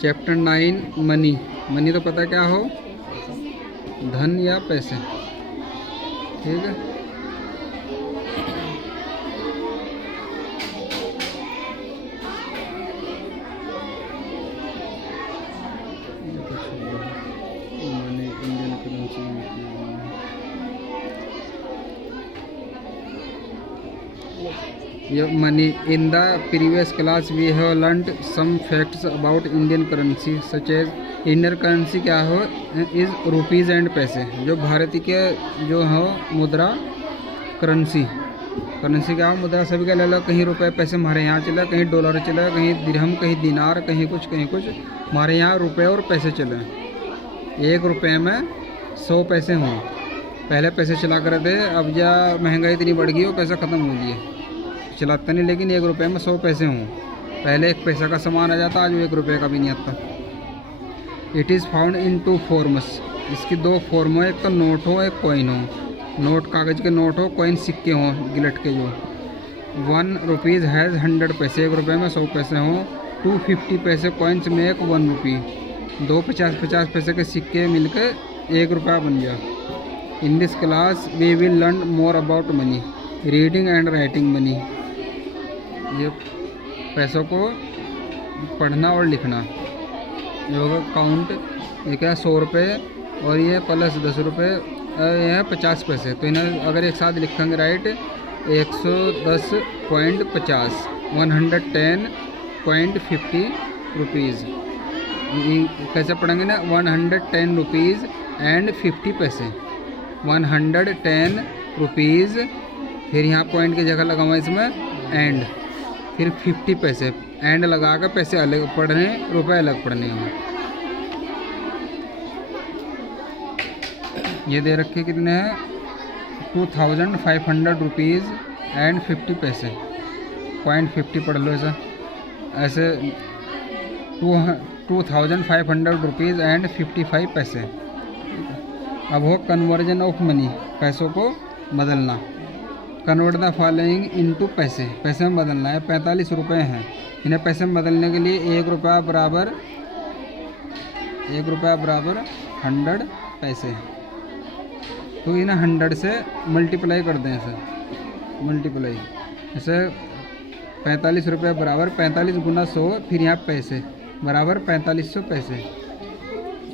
Chapter 9 money. Money तो पता क्या हो, धन या पैसे। ठीक है, money Indian currency. Money in the previous class we have learned some facts about Indian currency such as Indian currency क्या हो इज़ रुपीज़ एंड पैसे। जो भारतीय के जो हो मुद्रा करेंसी क्या हो, मुद्रा सभी का ले लो। कहीं रुपए पैसे हमारे यहाँ चले, कहीं डॉलर चले, कहीं दिरहम, कहीं दिनार, कहीं कुछ हमारे यहाँ रुपए और पैसे चले। 1 रुपये में 100 पैसे हों। पहले पैसे चला कर थे, अब जा महंगाई इतनी बढ़ गई हो, पैसा ख़त्म हो गया, चलाता नहीं। लेकिन 1 रुपये में 100 पैसे हों। पहले 1 पैसा का सामान आ जाता, आज वो 1 रुपये का भी नहीं आता। It is found in 2 forms. इसकी 2 फॉर्म हो, एक तो नोट हो, एक कॉइन हो। नोट कागज़ के नोट हो, कॉइन सिक्के हों गिलट के जो। 1 रुपीज़ हैज़ 100 पैसे, 1 रुपये में 100 पैसे हों। 250 पैसे कॉइन्स में 1 रुपी। 2 50 पैसे के सिक्के मिलकर 1 रुपया बन गया। In this class we will learn more about money, reading and writing money. ये पैसों को पढ़ना और लिखना। ये होगा काउंट, ये क्या 100 रुपये और ये प्लस 10 रुपये, ये है 50 पैसे। तो इन्हें अगर एक साथ लिखेंगे राइट 110.50 110.50 रुपीज़। कैसे पढ़ेंगे ना, 110 रुपीज़ एंड 50 पैसे। 110 रुपीज़, फिर यहाँ पॉइंट की जगह लगाऊंगा इसमें एंड, फिर 50 पैसे। एंड लगा कर पैसे अलग पढ़ने, रुपए अलग पढ़ने हैं। ये दे रखे कितने हैं, 2500 रुपीज़ एंड 50 पैसे। 0.50 पढ़ लो ऐसे 2500 रुपीज़ एंड 55 पैसे। अब हो कन्वर्जन ऑफ मनी, पैसों को बदलना। कन्वर्ट द फॉलोइंग इनटू पैसे, पैसे में बदलना है। 45 रुपये हैं, इन्हें पैसे में बदलने के लिए 1 रुपया बराबर 100 पैसे। तो इन्हें 100 से मल्टीप्लाई कर दें, ऐसे मल्टीप्लाई। जैसे 45 रुपये बराबर 45 गुना 100, फिर यहाँ पैसे बराबर 4500 पैसे।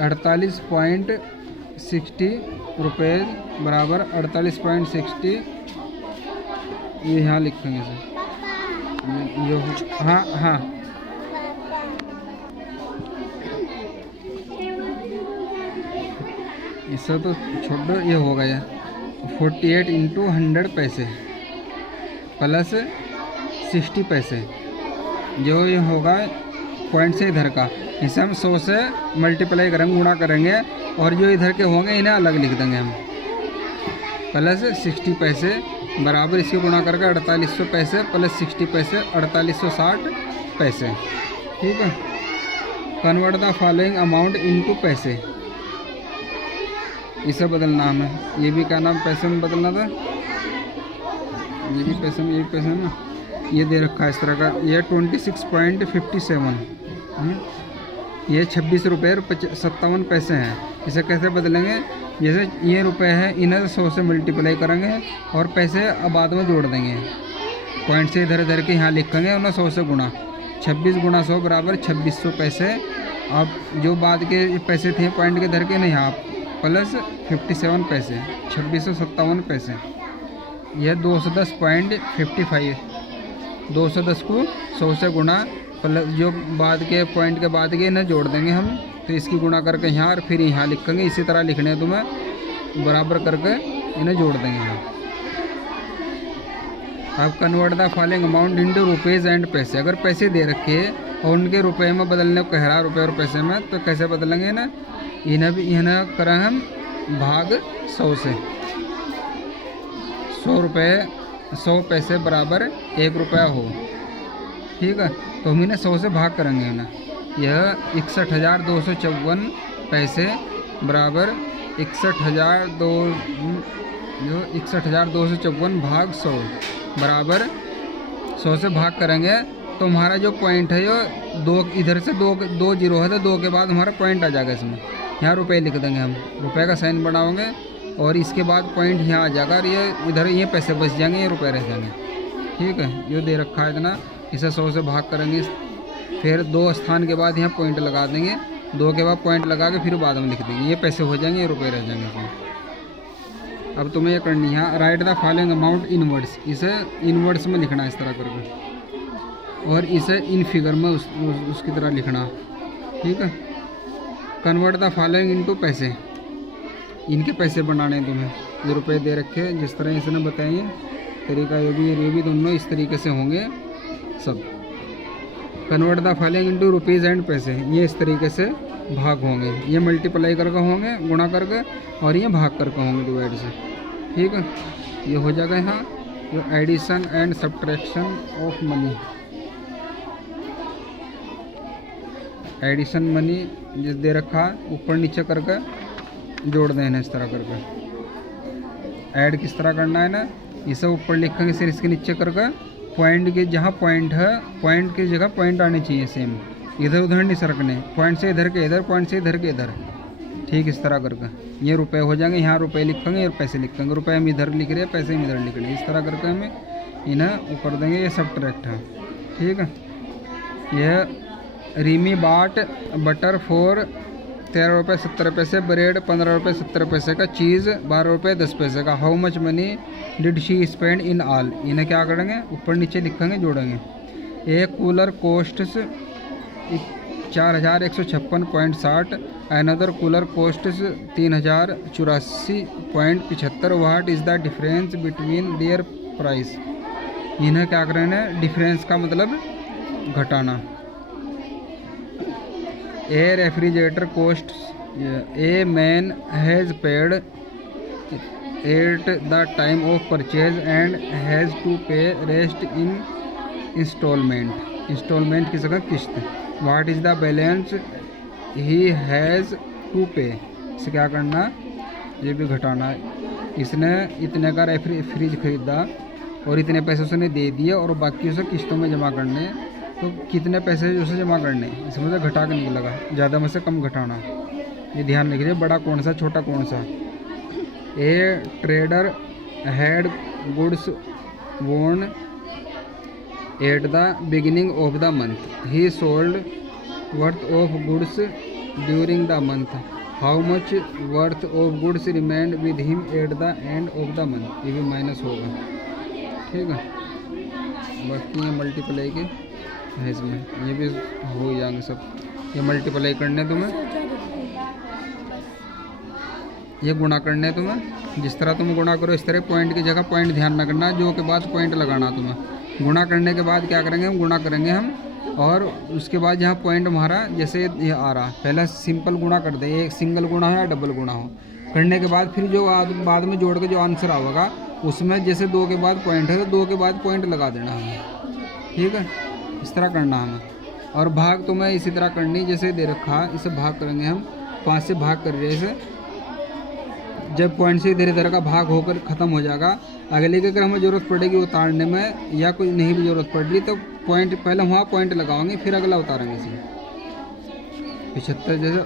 48.60 रुपये बराबर 48.60, ये यहाँ लिखेंगे सर। हाँ इससे तो छोड़ो, ये हो गया 48 इंटू 100 पैसे प्लस 60 पैसे। जो ये होगा पॉइंट से इधर का, इसे हम 100 से मल्टीप्लाई करेंगे, गुणा करेंगे, और जो इधर के होंगे इन्हें अलग लिख देंगे हम। प्लस 60 पैसे बराबर इसके गुणा करके 4800 पैसे प्लस 60 पैसे 4860 पैसे। ठीक है, convert the following amount into पैसे, इसे बदलना हमें। ये भी क्या नाम, पैसे में बदलना था, ये भी पैसे में, ये भी पैसे में। ये दे रखा है इस तरह का, ये 26.57, ये 26 रुपये और 57 पैसे हैं। इसे कैसे बदलेंगे, जैसे ये रुपए है, इन्हें 100 से मल्टीप्लाई करेंगे और पैसे अब बाद में जोड़ देंगे। पॉइंट से इधर इधर के यहाँ लिखेंगे, उन्हें 100 से गुणा। 26 गुना 100 बराबर 2600 पैसे। अब जो बाद के पैसे थे पॉइंट के इधर के नहीं, यहाँ प्लस 57 पैसे, 2657 पैसे। यह 210.55, 210 को 100 से गुणा, प्लस जो बाद के पॉइंट के बाद के इन्हें जोड़ देंगे हम। तो इसकी गुणा करके यहाँ और फिर यहाँ लिखेंगे। इसी तरह लिखने हैं तुम्हें, बराबर करके इन्हें जोड़ देंगे यहाँ। अब convert the following amount into rupees and पैसे। अगर पैसे दे रखे और उनके रुपए में बदलने को कह रहा, रुपये और पैसे में, तो कैसे बदलेंगे ना, इन्हें करें हम भाग 100 से। 100 रुपये 100 पैसे बराबर 1 रुपया हो। ठीक है, तो हम इन्हें 100 से भाग करेंगे इन्हें। यह 61,254 पैसे बराबर 61,254 भाग 100 बराबर 100 से भाग करेंगे तो हमारा जो पॉइंट है ये दो, इधर से दो दो जीरो है तो दो के बाद हमारा पॉइंट आ जाएगा इसमें। यहाँ रुपए लिख देंगे हम, रुपए का साइन बनाओगे और इसके बाद पॉइंट यहाँ आ जाएगा और ये इधर ये पैसे बच जाएंगे, ये रुपए रह जाएंगे। ठीक है, ये दे रखा है इतना, इसे 100 से भाग करेंगे, फिर 2 स्थान के बाद यहाँ पॉइंट लगा देंगे, 2 के बाद पॉइंट लगा के फिर बाद में लिख देंगे, ये पैसे हो जाएंगे, ये रुपए रह जाएंगे इसमें। अब तुम्हें ये करनी है right the following amount inwards, इसे इनवर्ड्स में लिखना है इस तरह करके, और इसे इन फिगर में उसकी तरह लिखना। ठीक है, कन्वर्ट द फॉलोइंग इनटू पैसे, इनके पैसे बनाने हैं तुम्हें, जो रुपए दे रखे हैं जिस तरह इसने बताइए तरीका, ये भी दोनों इस तरीके से होंगे सब। Convert the following into rupees and पैसे, ये इस तरीके से भाग होंगे, ये मल्टीप्लाई करके होंगे, गुणा करके, और ये भाग करके होंगे डिवाइड से। ठीक है, ये हो जाएगा यहाँ जो addition and subtraction of money, addition money जिस दे रखा ऊपर नीचे करके जोड़ देना इस तरह करके। ऐड किस तरह करना है ना, इसे ऊपर लिखेंगे फिर इसके नीचे करके पॉइंट के जहाँ पॉइंट है, पॉइंट की जगह पॉइंट आने चाहिए सेम, इधर उधर नहीं सरकने, पॉइंट से इधर के इधर, पॉइंट से इधर के इधर। ठीक, इस तरह करके ये रुपए हो जाएंगे, यहाँ रुपए लिखेंगे और पैसे लिखेंगे, रुपए हम इधर लिख रहे हैं, पैसे हम इधर लिख रहे हैं, इस तरह करके हमें इन्हें ऊपर देंगे, ये सब्ट्रैक्ट है। ठीक है, यह रीमी बाट बटर फॉर 13 रुपये 70 पैसे, ब्रेड 15 रुपये 70 पैसे का, चीज़ 12 रुपये 10 पैसे का। How much money did she spend in all, इन्हें क्या करेंगे ऊपर नीचे लिखेंगे, जोड़ेंगे। एक cooler costs 4156.60, another cooler costs 3084.75, what is the difference between their price, इन्हें क्या करना है, डिफरेंस का मतलब घटाना। A refrigerator cost a man has paid at the time of purchase and has to pay rest in instalment, instalment की जगह किस्त। What is the balance he has to पे, इसे क्या करना, ये भी घटाना। इसने इतने का फ्रिज खरीदा और इतने पैसे उसने दे दिए और बाकी उसे किस्तों में जमा करने, तो कितने पैसे उसे जमा करने, इसमें से घटा के निकलेगा, ज़्यादा में से कम घटाना। ये ध्यान रखिए, बड़ा कौन सा छोटा कौन सा। ए ट्रेडर हैड गुड्स वोन at the beginning of the month, he sold worth of goods during the month, how much worth of goods remained with him at the end of the month, ये भी minus होगा। ठीक है, बाकी ये multiply के है इसमें, ये भी हो जाएंगे सब। ये मल्टीप्लाई करने तुम्हें, ये गुणा करने तुम्हें, जिस तरह तुम गुणा करो इस तरह पॉइंट की जगह पॉइंट ध्यान रखना, जो के बाद पॉइंट लगाना तुम्हें। गुणा करने के बाद क्या करेंगे हम, गुणा करेंगे हम, और उसके बाद यहाँ पॉइंट हमारा जैसे ये आ रहा, पहले सिंपल गुणा कर दे, एक सिंगल गुणा हो या डबल गुणा हो, करने के बाद फिर जो बाद में जोड़ के जो आंसर आएगा उसमें जैसे 2 के बाद पॉइंट है तो 2 के बाद पॉइंट लगा देना हमें। ठीक है, इस तरह करना हमें। और भाग तो मैं इसी तरह करनी, जैसे दे रखा इसे भाग करेंगे हम, 5 से भाग कर रहे इसे, जब पॉइंट से धीरे धीरे का भाग होकर ख़त्म हो जाएगा, अगले की अगर हमें ज़रूरत पड़ेगी उतारने में या कोई नहीं भी ज़रूरत पड़ रही तो पॉइंट पहले वहाँ पॉइंट लगाओगे फिर अगला उतारेंगे इसे। 75 जैसे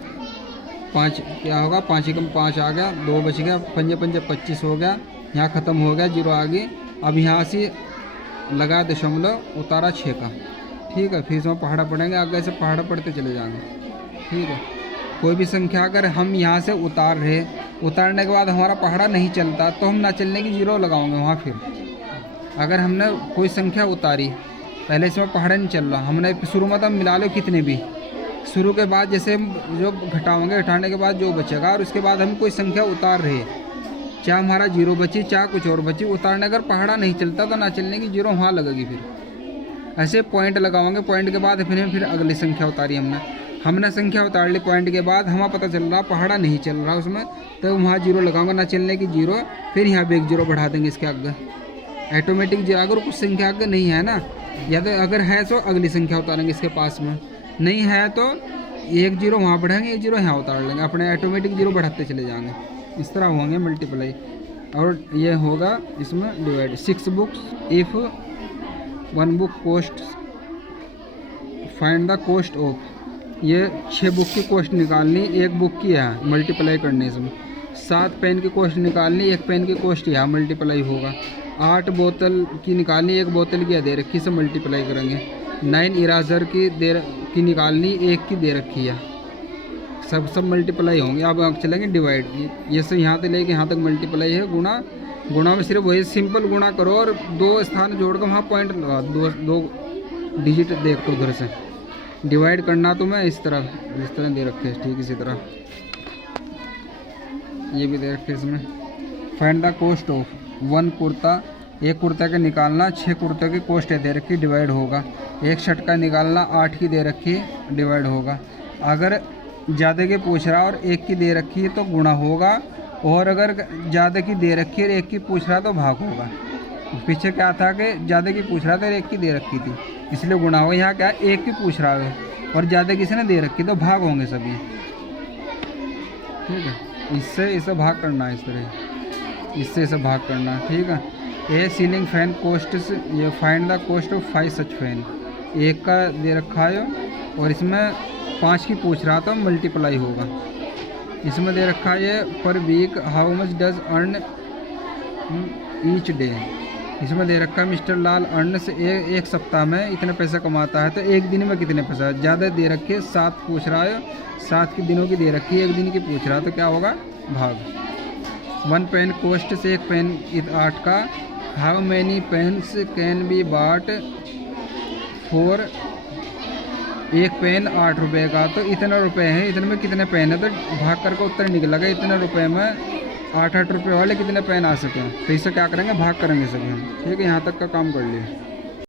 5 क्या होगा, 5 ही कम 5 आ गया, 2 बच गया, 5 5 25 हो गया, यहाँ ख़त्म हो गया, 0 आ गई। अब यहाँ से लगा दशमलव, उतारा 6 का। ठीक है, फिर इसमें पहाड़ा पड़ेंगे, आगे से पहाड़ा पढ़ते चले जाएंगे। ठीक है, कोई भी संख्या अगर हम यहाँ से उतार रहे, उतारने के बाद हमारा पहाड़ा नहीं चलता तो हम ना चलने की 0 लगाओगे वहाँ। फिर अगर हमने कोई संख्या उतारी, पहले इसमें पहाड़ा नहीं चल रहा, हमने शुरू में तो हम मिला लो कितने भी, शुरू के बाद जैसे जो घटाओगे, घटाने के बाद जो बचेगा, और उसके बाद हम कोई संख्या उतार रहे, चाहे हमारा 0 बची चाहे कुछ और बची, उतारने अगर पहाड़ा नहीं चलता तो ना चलने की 0 वहाँ लगेगी। फिर ऐसे पॉइंट लगाओगे, पॉइंट के बाद फिर अगली संख्या उतारी हमने संख्या उतार ली, पॉइंट के बाद हमें पता चल रहा पहाड़ा नहीं चल रहा उसमें, तो वहाँ 0 लगाऊंगा, ना चलने की 0, फिर यहाँ भी एक 0 बढ़ा देंगे इसके आगे, ऑटोमेटिक 0। अगर कुछ संख्या आगे नहीं है ना, या तो अगर है तो अगली संख्या उतारेंगे इसके पास में, नहीं है तो 1 0 वहाँ बढ़ाएंगे, 1 0 यहाँ उतार लेंगे, अपने ऑटोमेटिक 0 बढ़ाते चले जाएंगे। इस तरह होंगे मल्टीप्लाई, और ये होगा इसमें divide. 6 books if 1 book cost find the cost of, ये 6 बुक की कॉस्ट निकालनी, एक बुक की है मल्टीप्लाई करने से। 7 पेन की कॉस्ट निकालनी, एक पेन की कॉस्ट यहाँ मल्टीप्लाई होगा। 8 बोतल की निकालनी, एक बोतल की दे रखी से मल्टीप्लाई करेंगे। 9 इराजर की निकालनी, एक की दे रखी है, सब मल्टीप्लाई होंगे। अब आप चलेंगे डिवाइड, ये से यहाँ से लेके यहाँ तक मल्टीप्लाई है। गुणा में सिर्फ वही सिंपल गुणा करो और 2 स्थान जोड़ कर वहाँ पॉइंट लगा दो डिजिट देख दो उधर से। डिवाइड करना तो मैं इस तरह दे रखे है, ठीक इसी तरह ये भी दे रखे इसमें। Find the cost of 1 kurta, एक कुर्ता का निकालना, 6 कुर्ते की कॉस्ट दे रखी, डिवाइड होगा। एक शर्ट का निकालना, 8 की दे रखी, डिवाइड होगा। अगर ज़्यादा की पूछ रहा और एक की दे रखी है तो गुणा होगा, और अगर ज़्यादा की दे रखी और एक की पूछ रहा तो भाग होगा। पीछे क्या था कि ज़्यादा की पूछ रहा था और एक की दे रखी थी, इसलिए गुणा होगा। यहाँ क्या एक की पूछ रहा है और ज़्यादा किसी ने दे रखी तो भाग होंगे सभी, ठीक है। इससे इसे भाग करना है, इस तरह इससे इसे भाग करना है, ठीक है। ए सीलिंग फैन कॉस्ट, ये find the cost of 5 such fan, एक का दे रखा है और इसमें 5 की पूछ रहा था, मल्टीप्लाई होगा। इसमें दे रखा है per week how much does earn each day, इसमें दे रखा है मिस्टर लाल अर्न से एक सप्ताह में इतने पैसे कमाता है, तो एक दिन में कितने पैसा ज़्यादा दे रखे, 7 पूछ रहा है, 7 के दिनों की दे रखी है, एक दिन की पूछ रहा है, तो क्या होगा भाग। 1 पेन कॉस्ट से, एक पेन 8 का। How many pens can be bought for, एक पेन 8 रुपये का, तो इतने रुपए हैं, इतने में कितने पेन है, तो भाग करके उत्तर निकलेगा इतने रुपए में 8 रुपये वाले कितने पेन आ सके। तो इससे क्या करेंगे, भाग करेंगे सभी हम, ठीक है। यहाँ तक का काम कर लिए।